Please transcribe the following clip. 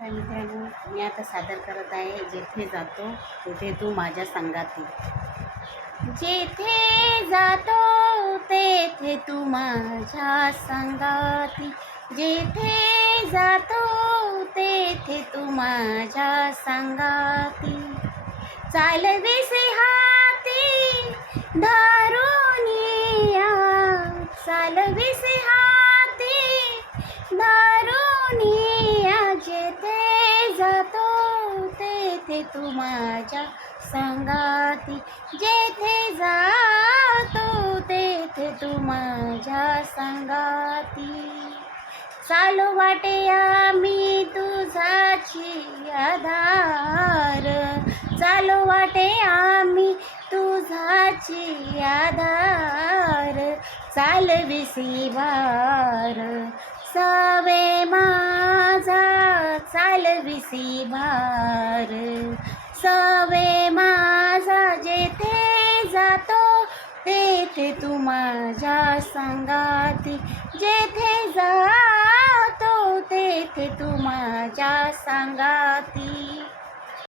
तर मित्रांनो, मी आता सादर करत आहे जेथे जातो तेथे तू माझ्या संगाती. जेथे जातो तेथे तू माझ्या संगाती. जेथे जातो तेथे तू माझ्या संगाती. चालविसे हाती धरून या, चालविसे हाती धरून या. जेथे जातो तेथे तू माझ्या संगाती. जेथे जातो तेथे तू माझ्या संगाती. चालू वाटे आम्ही तुझाची आधार, चालू वाटे आम्ही तुझाची आधार. चालविसी भार सवे माझा, चालविसी भार सवे माझा. जेथे जातो तेथे तू माझ्या संगाती. जेथे जातो तेथे तू माझ्या संगाती.